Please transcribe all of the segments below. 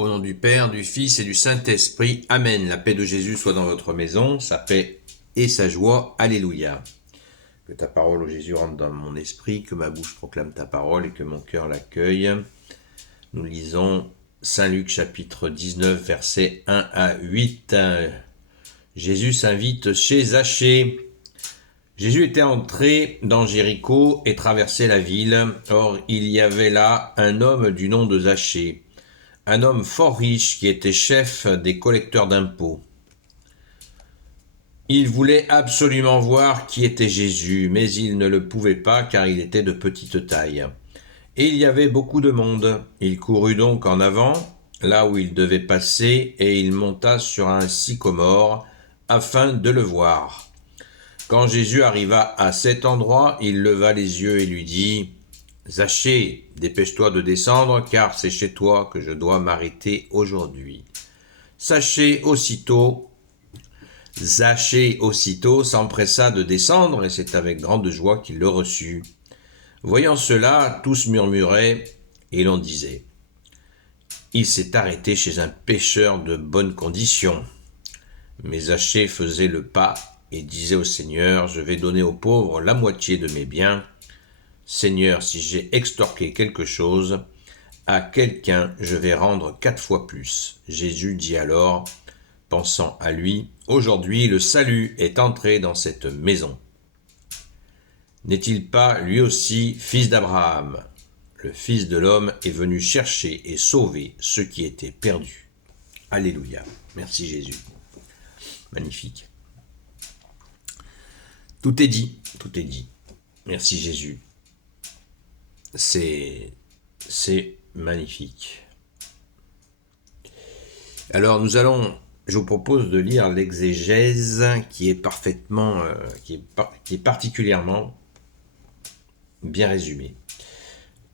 Au nom du Père, du Fils et du Saint-Esprit. Amen. La paix de Jésus soit dans votre maison, sa paix et sa joie. Alléluia. Que ta parole, ô Jésus, rentre dans mon esprit, que ma bouche proclame ta parole et que mon cœur l'accueille. Nous lisons Saint Luc chapitre 19, versets 1 à 8. Jésus s'invite chez Zachée. Jésus était entré dans Jéricho et traversait la ville. Or, il y avait là un homme du nom de Zachée, un homme fort riche qui était chef des collecteurs d'impôts. Il voulait absolument voir qui était Jésus, mais il ne le pouvait pas car il était de petite taille. Et il y avait beaucoup de monde. Il courut donc en avant, là où il devait passer, et il monta sur un sycomore afin de le voir. Quand Jésus arriva à cet endroit, il leva les yeux et lui dit « Zachée, dépêche-toi de descendre, car c'est chez toi que je dois m'arrêter aujourd'hui. » Zachée aussitôt s'empressa de descendre, et c'est avec grande joie qu'il le reçut. Voyant cela, tous murmuraient, et l'on disait « Il s'est arrêté chez un pêcheur de bonne condition. » Mais Zachée faisait le pas et disait au Seigneur « Je vais donner aux pauvres la moitié de mes biens. Seigneur, si j'ai extorqué quelque chose, à quelqu'un je vais rendre 4 fois plus. » Jésus dit alors, pensant à lui, « Aujourd'hui le salut est entré dans cette maison. N'est-il pas lui aussi fils d'Abraham? Le Fils de l'homme est venu chercher et sauver ceux qui étaient perdus. » Alléluia. Merci Jésus. Magnifique. Tout est dit, tout est dit. Merci Jésus. C'est magnifique. Alors je vous propose de lire l'exégèse qui est parfaitement, qui est particulièrement bien résumée.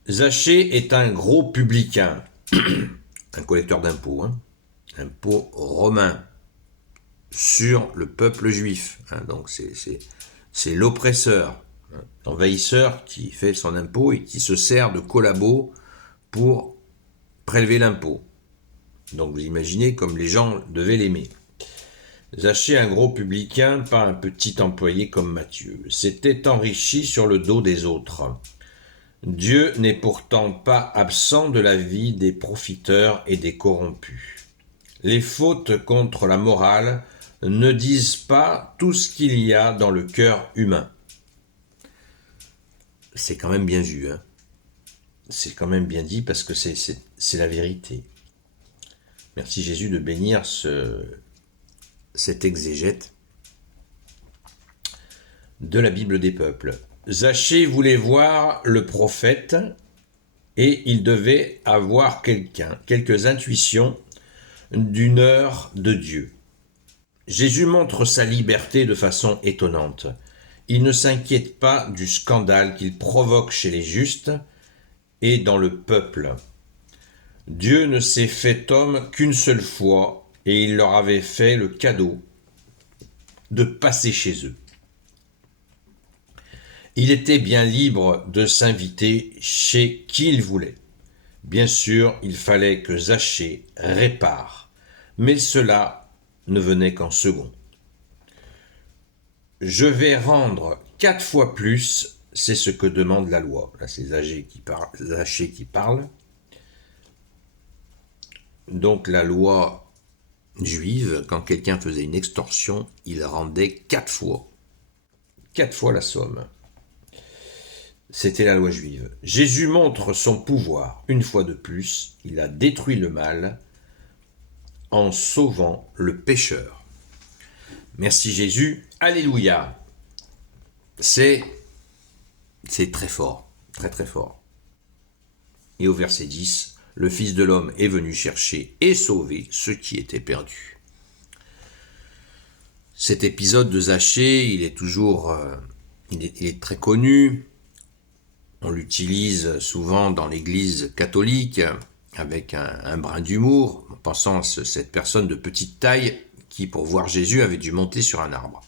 Zachée est un gros publicain, un collecteur d'impôts, impôts romains sur le peuple juif. Donc c'est l'oppresseur, l'envahisseur qui fait son impôt et qui se sert de collabos pour prélever l'impôt. Donc vous imaginez comme les gens devaient l'aimer. Zachée, un gros publicain, pas un petit employé comme Matthieu, s'était enrichi sur le dos des autres. Dieu n'est pourtant pas absent de la vie des profiteurs et des corrompus. Les fautes contre la morale ne disent pas tout ce qu'il y a dans le cœur humain. C'est quand même bien vu, C'est quand même bien dit parce que c'est la vérité. Merci Jésus de bénir cet exégète de la Bible des peuples. Zachée voulait voir le prophète et il devait avoir quelques intuitions d'une heure de Dieu. Jésus montre sa liberté de façon étonnante. Il ne s'inquiète pas du scandale qu'il provoque chez les justes et dans le peuple. Dieu ne s'est fait homme qu'une seule fois et il leur avait fait le cadeau de passer chez eux. Il était bien libre de s'inviter chez qui il voulait. Bien sûr, il fallait que Zachée répare, mais cela ne venait qu'en second. Je vais rendre 4 fois plus, c'est ce que demande la loi. Là, c'est Zachée qui parle. Donc la loi juive, quand quelqu'un faisait une extorsion, il rendait 4 fois. 4 fois la somme. C'était la loi juive. Jésus montre son pouvoir. Une fois de plus, il a détruit le mal en sauvant le pécheur. Merci Jésus. Alléluia. C'est très fort, très très fort. Et au verset 10, le Fils de l'homme est venu chercher et sauver ceux qui étaient perdus. Cet épisode de Zachée, il est très connu. On l'utilise souvent dans l'église catholique avec un brin d'humour, en pensant à cette personne de petite taille qui, pour voir Jésus, avait dû monter sur un arbre.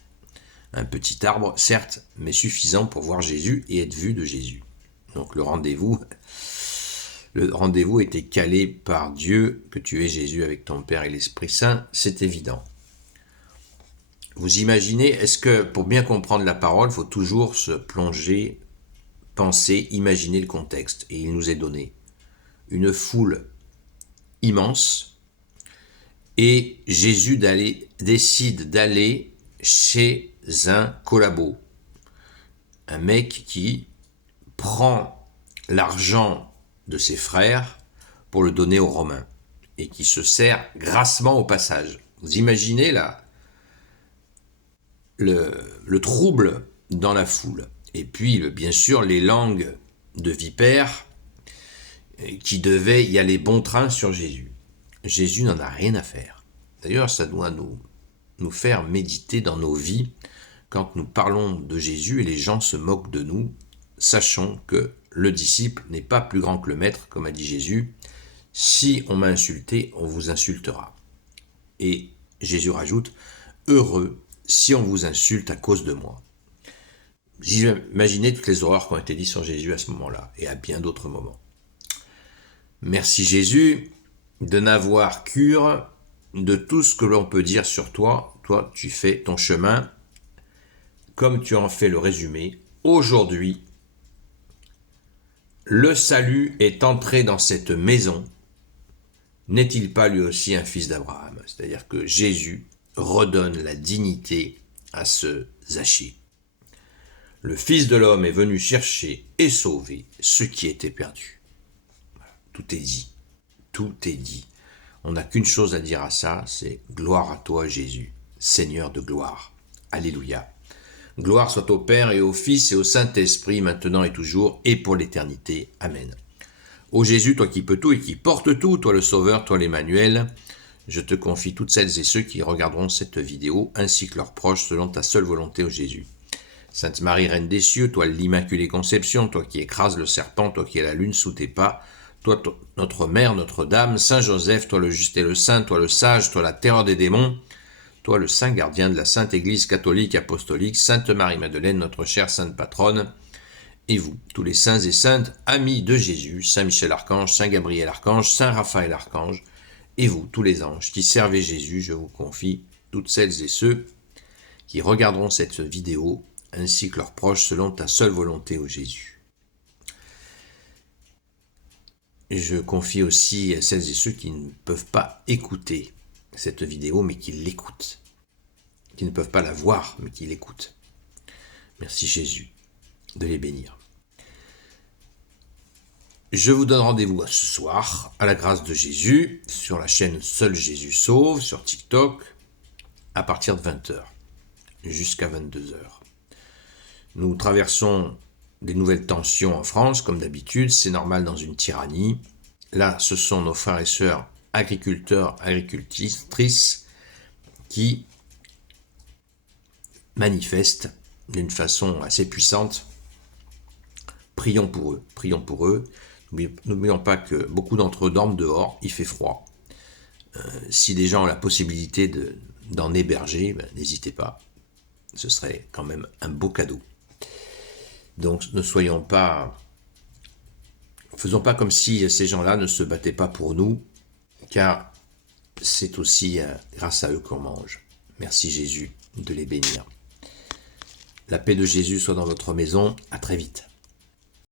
Un petit arbre, certes, mais suffisant pour voir Jésus et être vu de Jésus. Donc le rendez-vous Le rendez-vous était calé par Dieu, que tu es Jésus avec ton Père et l'Esprit Saint, c'est évident. Vous imaginez, est-ce que pour bien comprendre la parole, il faut toujours se plonger, penser, imaginer le contexte? Et il nous est donné une foule immense, et Jésus décide d'aller chez un collabo, un mec qui prend l'argent de ses frères pour le donner aux Romains, et qui se sert grassement au passage. Vous imaginez là le trouble dans la foule. Et puis, bien sûr, les langues de vipères qui devaient y aller bon train sur Jésus. Jésus n'en a rien à faire. D'ailleurs, ça doit nous faire méditer dans nos vies quand nous parlons de Jésus et les gens se moquent de nous. Sachons que le disciple n'est pas plus grand que le maître, comme a dit Jésus. Si on m'a insulté, on vous insultera. Et Jésus rajoute, heureux si on vous insulte à cause de moi. Imaginez toutes les horreurs qui ont été dites sur Jésus à ce moment-là et à bien d'autres moments. Merci Jésus de n'avoir cure de tout ce que l'on peut dire sur toi. Toi, tu fais ton chemin comme tu en fais le résumé. Aujourd'hui, le salut est entré dans cette maison. N'est-il pas lui aussi un fils d'Abraham? C'est-à-dire que Jésus redonne la dignité à ce Zachée. Le Fils de l'homme est venu chercher et sauver ce qui était perdu. Voilà, tout est dit. Tout est dit. On n'a qu'une chose à dire à ça, c'est gloire à toi Jésus, Seigneur de gloire. Alléluia. Gloire soit au Père et au Fils et au Saint-Esprit, maintenant et toujours, et pour l'éternité. Amen. Ô Jésus, toi qui peux tout et qui portes tout, toi le Sauveur, toi l'Emmanuel, je te confie toutes celles et ceux qui regarderont cette vidéo, ainsi que leurs proches, selon ta seule volonté, ô Jésus. Sainte Marie, Reine des cieux, toi l'Immaculée Conception, toi qui écrases le serpent, toi qui es la lune sous tes pas, toi notre Mère, notre Dame, Saint Joseph, toi le juste et le saint, toi le sage, toi la terreur des démons, toi le saint gardien de la Sainte Église catholique apostolique, Sainte Marie-Madeleine, notre chère Sainte Patronne, et vous, tous les saints et saintes, amis de Jésus, Saint Michel Archange, Saint Gabriel Archange, Saint Raphaël Archange, et vous, tous les anges qui servez Jésus, je vous confie toutes celles et ceux qui regarderont cette vidéo, ainsi que leurs proches, selon ta seule volonté, ô Jésus. Et je confie aussi à celles et ceux qui ne peuvent pas écouter cette vidéo, mais qui l'écoutent. Qui ne peuvent pas la voir, mais qui l'écoutent. Merci Jésus de les bénir. Je vous donne rendez-vous ce soir, à la grâce de Jésus, sur la chaîne Seul Jésus Sauve, sur TikTok, à partir de 20h, jusqu'à 22h. Nous traversons des nouvelles tensions en France, comme d'habitude, c'est normal dans une tyrannie. Là, ce sont nos frères et sœurs agriculteurs, agricultrices, qui manifestent d'une façon assez puissante. Prions pour eux, prions pour eux. N'oublions pas que beaucoup d'entre eux dorment dehors, il fait froid. Si des gens ont la possibilité d'en héberger, n'hésitez pas. Ce serait quand même un beau cadeau. Donc ne soyons pas... Faisons pas comme si ces gens-là ne se battaient pas pour nous, car c'est aussi grâce à eux qu'on mange. Merci Jésus de les bénir. La paix de Jésus soit dans votre maison. À très vite.